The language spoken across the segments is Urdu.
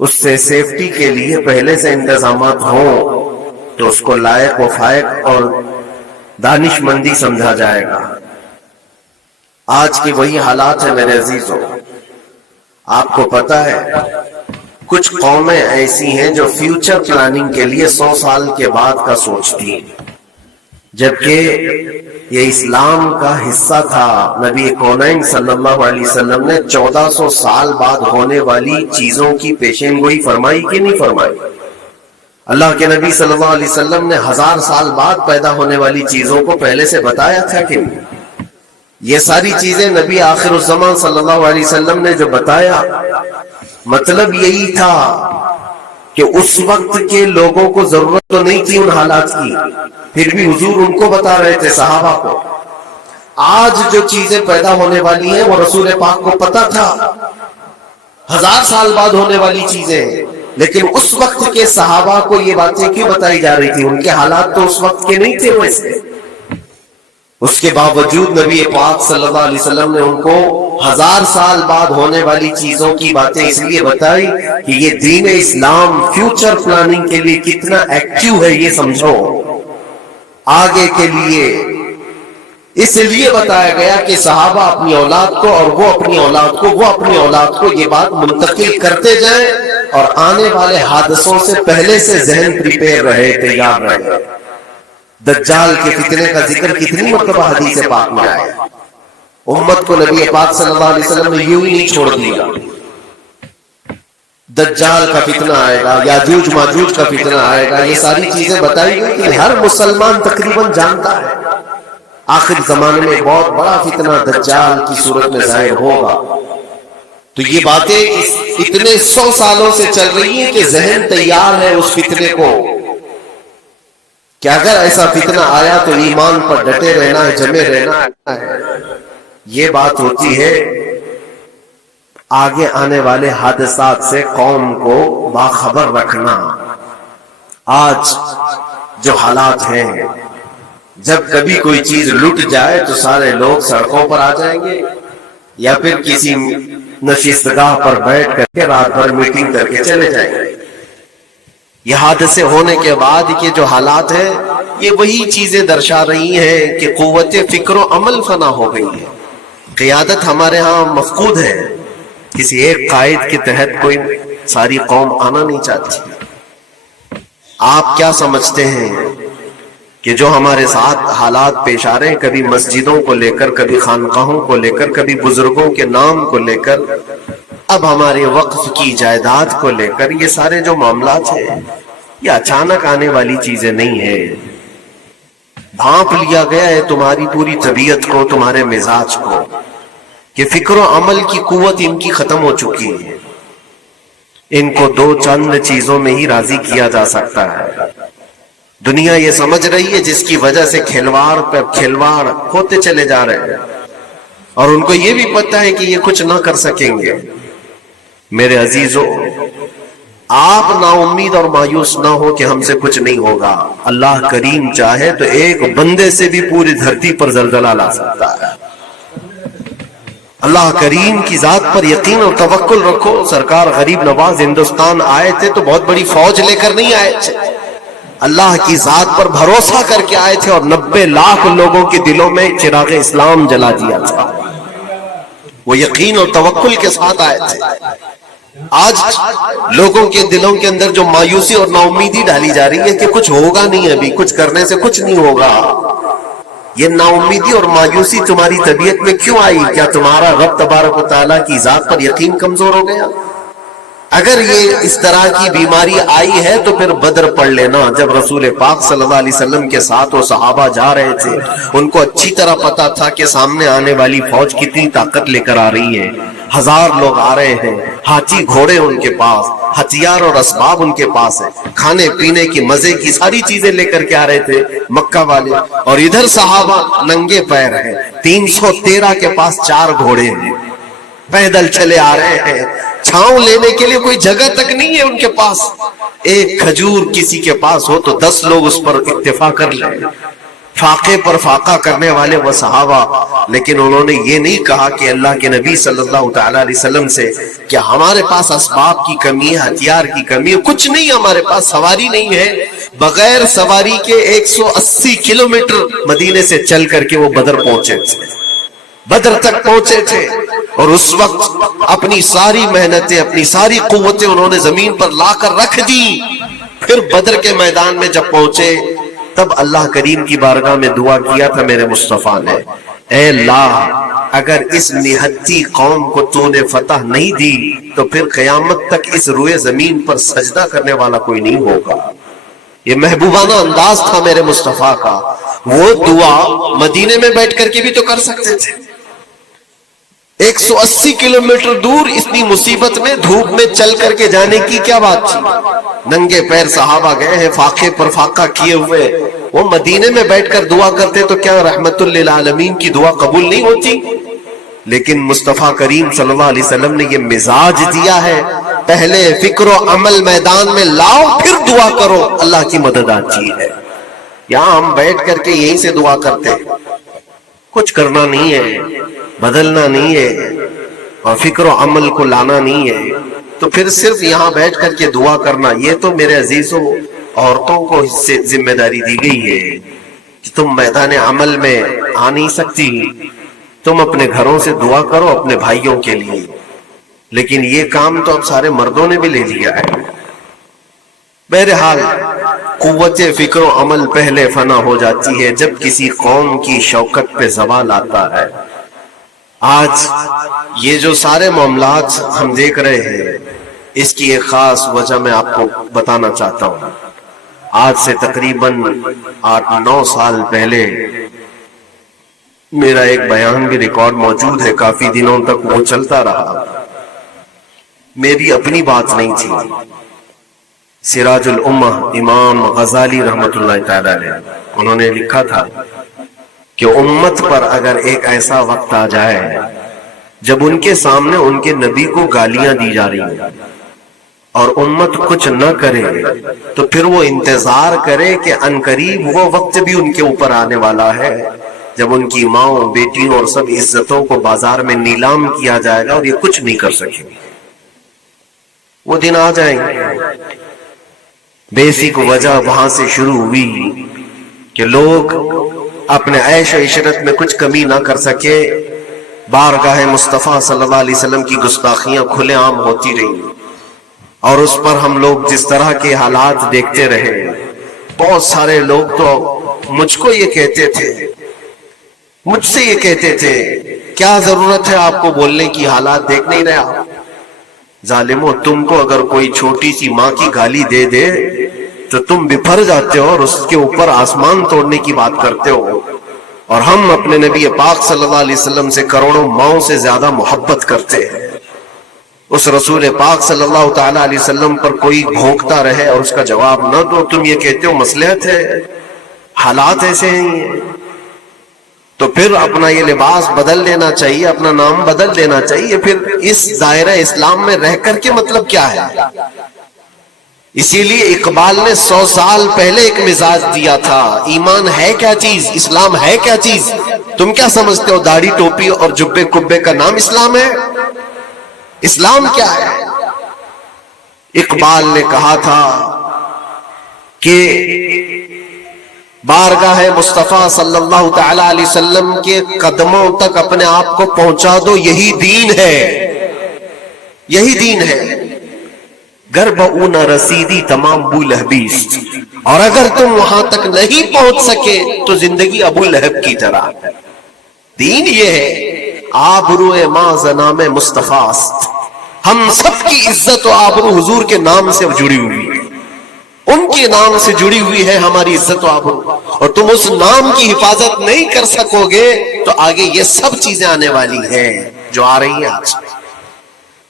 اس سے سیفٹی کے لیے پہلے سے انتظامات ہوں تو اس کو لائق و فائق اور دانش مندی سمجھا جائے گا۔ آج کی وہی حالات ہے میرے عزیزوں۔ آپ کو پتا ہے کچھ قومیں ایسی ہیں جو فیوچر پلاننگ کے لیے 100 سال کے بعد کا سوچتی ہیں، جبکہ یہ اسلام کا حصہ تھا۔ نبی کونین صلی اللہ علیہ وسلم نے 1400 سال بعد ہونے والی چیزوں کی پیشین گوئی فرمائی کہ نہیں فرمائی؟ اللہ کے نبی صلی اللہ علیہ وسلم نے 1000 سال بعد پیدا ہونے والی چیزوں کو پہلے سے بتایا تھا کہ نہیں؟ یہ ساری چیزیں نبی آخر الزمان صلی اللہ علیہ وسلم نے جو بتایا، مطلب یہی تھا کہ اس وقت کے لوگوں کو ضرورت تو نہیں تھی ان حالات کی، پھر بھی حضور ان کو بتا رہے تھے، صحابہ کو۔ آج جو چیزیں پیدا ہونے والی ہیں وہ رسول پاک کو پتا تھا، 1000 سال بعد ہونے والی چیزیں، لیکن اس وقت کے صحابہ کو یہ باتیں کیوں بتائی جا رہی تھی؟ ان کے حالات تو اس وقت کے نہیں تھے ویسے۔ اس کے باوجود نبی پاک صلی اللہ علیہ وسلم نے ان کو 1000 سال بعد ہونے والی چیزوں کی باتیں اس لیے بتائی کہ یہ دین اسلام فیوچر پلاننگ کے لیے کتنا ایکٹیو ہے، یہ سمجھو آگے کے لیے۔ اس لیے بتایا گیا کہ صحابہ اپنی اولاد کو اور وہ اپنی اولاد کو، وہ اپنی اولاد کو یہ بات منتقل کرتے جائیں، اور آنے والے حادثوں سے پہلے سے ذہن پریپیئر رہے، تیار رہے۔ دجال کے فتنے کا ذکر کتنی مرتبہ حدیث پاک میں آیا، امت کو نبی پاک صلی اللہ علیہ وسلم نے یوں ہی نہیں چھوڑ دیا۔ دجال کا فتنہ آئے گا، یاجوج ماجوج کا فتنہ آئے گا، یہ ساری چیزیں بتائی گئی کہ ہر مسلمان تقریباً جانتا ہے آخر زمانے میں بہت بڑا فتنہ دجال کی صورت میں ظاہر ہوگا۔ تو یہ باتیں اتنے 100 سالوں سے چل رہی ہیں کہ ذہن تیار ہے اس فتنے کو کہ اگر ایسا فتنہ آیا تو ایمان پر ڈٹے رہنا ہے، جمے رہنا ہے۔ یہ بات ہوتی ہے آگے آنے والے حادثات سے قوم کو باخبر رکھنا۔ آج جو حالات ہیں، جب کبھی کوئی چیز لٹ جائے تو سارے لوگ سڑکوں پر آ جائیں گے، یا پھر کسی نشستگاہ پر بیٹھ کر کے رات بھر میٹنگ کر کے چلے جائیں گے۔ یہ حادثے ہونے کے بعد کے جو حالات ہیں، یہ وہی چیزیں درشا رہی ہیں کہ قوت فکر و عمل فنا ہو گئی ہے۔ قیادت ہمارے ہاں مفقود ہے، کسی ایک قائد کے تحت کوئی ساری قوم آنا نہیں چاہتی۔ آپ کیا سمجھتے ہیں کہ جو ہمارے ساتھ حالات پیش آ رہے ہیں، کبھی مسجدوں کو لے کر، کبھی خانقاہوں کو لے کر، کبھی بزرگوں کے نام کو لے کر، اب ہمارے وقف کی جائیداد کو لے کر، یہ سارے جو معاملات ہیں یہ اچانک آنے والی چیزیں نہیں ہیں۔ بھانپ لیا گیا ہے تمہاری پوری طبیعت کو، تمہارے مزاج کو، کہ فکر و عمل کی قوت ان کی ختم ہو چکی ہے۔ ان کو 2 چند چیزوں میں ہی راضی کیا جا سکتا ہے۔ دنیا یہ سمجھ رہی ہے جس کی وجہ سے کھلواڑ پر کھلواڑ ہوتے چلے جا رہے ہیں، اور ان کو یہ بھی پتہ ہے کہ یہ کچھ نہ کر سکیں گے۔ میرے عزیزو، آپ نا امید اور مایوس نہ ہو کہ ہم سے کچھ نہیں ہوگا۔ اللہ کریم چاہے تو ایک بندے سے بھی پوری دھرتی پر زلزلہ لا سکتا ہے۔ اللہ کریم کی ذات پر یقین اور توکل رکھو۔ سرکار غریب نواز ہندوستان آئے تھے تو بہت بڑی فوج لے کر نہیں آئے تھے، اللہ کی ذات پر بھروسہ کر کے آئے تھے، اور 90 لاکھ لوگوں کے دلوں میں چراغ اسلام جلا دیا تھا۔ وہ یقین اور توکل کے ساتھ آئے تھے۔ آج لوگوں کے دلوں کے اندر جو مایوسی اور نا امیدی ڈالی جا رہی ہے کہ کچھ ہوگا نہیں، ابھی کچھ کرنے سے کچھ نہیں ہوگا، یہ نا امیدی اور مایوسی تمہاری طبیعت میں کیوں آئی؟ کیا تمہارا رب تبارک و تعالیٰ کی ذات پر یقین کمزور ہو گیا؟ اگر یہ اس طرح کی بیماری آئی ہے تو پھر بدر پڑھ لینا۔ جب رسول پاک صلی اللہ علیہ وسلم کے ساتھ وہ صحابہ جا رہے تھے، ان کو اچھی طرح پتا تھا کہ سامنے آنے والی فوج کتنی طاقت لے کر آ رہی ہے۔ 1000 لوگ آ رہے ہیں، ہاتھی گھوڑے ان کے پاس، ہتھیار اور اسباب ان کے پاس ہے، کھانے پینے کی مزے کی ساری چیزیں لے کر کے آ رہے تھے مکہ والے، اور ادھر صحابہ ننگے پیر ہیں۔ 313 کے پاس 4 گھوڑے ہیں، پیدل چلے آ رہے ہیں، چھاؤں لینے کے لیے کوئی جگہ تک نہیں ہے ان کے پاس۔ ایک کھجور کسی کے پاس ہو تو 10 لوگ اس پر اکتفا کر لیں۔ فاقے پر فاقہ کرنے والے وہ صحابہ، لیکن انہوں نے یہ نہیں کہا کہ اللہ کے نبی صلی اللہ تعالی علیہ وسلم سے کہ ہمارے پاس اسباب کی کمی ہے، ہتھیار کی کمی ہے، کچھ نہیں، ہمارے پاس سواری نہیں ہے۔ بغیر سواری کے 180 کلومیٹر مدینے سے چل کر کے وہ بدر پہنچے تھے، بدر تک پہنچے تھے، اور اس وقت اپنی ساری محنتیں، اپنی ساری قوتیں انہوں نے زمین پر لا کر رکھ دی۔ پھر بدر کے میدان میں جب پہنچے تب اللہ کریم کی بارگاہ میں دعا کیا تھا میرے مصطفیٰ نے، اے اللہ اگر اس نہتی قوم کو تو نے فتح نہیں دی تو پھر قیامت تک اس روئے زمین پر سجدہ کرنے والا کوئی نہیں ہوگا۔ یہ محبوبانہ انداز تھا میرے مصطفیٰ کا۔ وہ دعا مدینے میں بیٹھ کر کے بھی تو کر سکتے تھے، 180 کلومیٹر دور اتنی مصیبت میں دھوپ میں چل کر کے جانے کی کیا بات تھی؟ ننگے پیر صحابہ گئے ہیں، فاقے پر فاقہ کیے ہوئے، وہ مدینے میں بیٹھ کر دعا کرتے تو کیا رحمت للعالمین کی دعا قبول نہیں ہوتی؟ لیکن مصطفیٰ کریم صلی اللہ علیہ وسلم نے یہ مزاج دیا ہے، پہلے فکر و عمل میدان میں لاؤ پھر دعا کرو، اللہ کی مدد آتی ہے۔ یہاں ہم بیٹھ کر کے یہیں سے دعا کرتے ہیں، کچھ کرنا نہیں ہے، بدلنا نہیں ہے، اور فکر و عمل کو لانا نہیں ہے، تو پھر صرف یہاں بیٹھ کر کے دعا کرنا، یہ تو میرے عزیزوں عورتوں کو اس سے ذمہ داری دی گئی ہے کہ تم میدان عمل میں آ نہیں سکتی، تم اپنے گھروں سے دعا کرو اپنے بھائیوں کے لیے، لیکن یہ کام تو اب سارے مردوں نے بھی لے لیا ہے۔ بہرحال قوت فکر و عمل پہلے فنا ہو جاتی ہے جب کسی قوم کی شوکت پہ زوال آتا ہے۔ آج یہ جو سارے معاملات ہم دیکھ رہے ہیں، اس کی ایک خاص وجہ میں آپ کو بتانا چاہتا ہوں۔ آج سے تقریباً 8-9 سال پہلے میرا ایک بیان بھی ریکارڈ موجود ہے، کافی دنوں تک وہ چلتا رہا، میری اپنی بات نہیں تھی۔ سراج الامہ امام غزالی رحمت اللہ تعالی علیہ، انہوں نے لکھا تھا کہ امت پر اگر ایک ایسا وقت آ جائے جب ان کے سامنے ان کے نبی کو گالیاں دی جا رہی ہیں اور امت کچھ نہ کرے، تو پھر وہ انتظار کرے کہ عنقریب وہ وقت بھی ان کے اوپر آنے والا ہے جب ان کی ماؤں، بیٹیوں اور سب عزتوں کو بازار میں نیلام کیا جائے گا اور یہ کچھ نہیں کر سکیں گے۔ وہ دن آ جائیں گے۔ بیسک وجہ وہاں سے شروع ہوئی کہ لوگ اپنے عیش و عشرت میں کچھ کمی نہ کر سکے، بارگاہ مصطفیٰ صلی اللہ علیہ وسلم کی گستاخیاں کھلے عام ہوتی رہی، اور اس پر ہم لوگ جس طرح کے حالات دیکھتے رہے۔ بہت سارے لوگ تو مجھ کو یہ کہتے تھے، مجھ سے یہ کہتے تھے، کیا ضرورت ہے آپ کو بولنے کی، حالات دیکھ نہیں رہے آپ؟ ظالمو، تم کو اگر کوئی چھوٹی سی ماں کی گالی دے دے تو تم بپھر جاتے ہو اور اس کے اوپر آسمان توڑنے کی بات کرتے ہو، اور ہم اپنے نبی پاک صلی اللہ علیہ وسلم سے کروڑوں ماؤں سے زیادہ محبت کرتے ہیں۔ اس رسول پاک صلی اللہ تعالی علیہ وسلم پر کوئی بھونکتا رہے اور اس کا جواب نہ دو، تم یہ کہتے ہو مصلحت ہے، حالات ایسے ہیں، تو پھر اپنا یہ لباس بدل لینا چاہیے، اپنا نام بدل لینا چاہیے۔ پھر اس دائرہ اسلام میں رہ کر کے مطلب کیا ہے؟ اسی لیے اقبال نے 100 سال پہلے ایک مزاج دیا تھا، ایمان ہے کیا چیز، اسلام ہے کیا چیز؟ تم کیا سمجھتے ہو داڑھی ٹوپی اور جبے کبے کا نام اسلام ہے؟ اسلام کیا ہے؟ اقبال نے کہا تھا کہ بارگاہ مصطفیٰ صلی اللہ تعالی علیہ وسلم کے قدموں تک اپنے آپ کو پہنچا دو، یہی دین ہے، یہی دین ہے۔ گر بہو نہ رسیدی تمام ابو لہبیست، اور اگر تم وہاں تک نہیں پہنچ سکے تو زندگی ابو لہب کی طرح۔ دین یہ ہے، آبرو ما زنام مصطفیٰ است، ہم سب کی عزت و آبرو حضور کے نام سے جڑی ہوئی ہے، ان کے نام سے جڑی ہوئی ہے ہماری عزت و آبرو، اور تم اس نام کی حفاظت نہیں کر سکو گے تو آگے یہ سب چیزیں آنے والی ہیں جو آ رہی ہیں۔ آج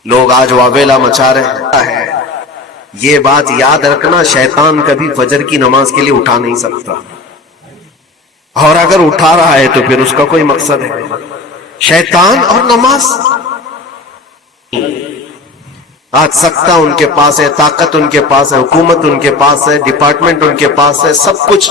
لوگ آج واویلا مچا رہے ہیں۔ یہ بات یاد رکھنا، شیطان کبھی فجر کی نماز کے لیے اٹھا نہیں سکتا، اور اگر اٹھا رہا ہے تو پھر اس کا کوئی مقصد ہے۔ شیطان اور نماز، آج سکتہ ان کے پاس ہے، طاقت ان کے پاس ہے، حکومت ان کے پاس ہے، ڈپارٹمنٹ ان کے پاس ہے، سب کچھ،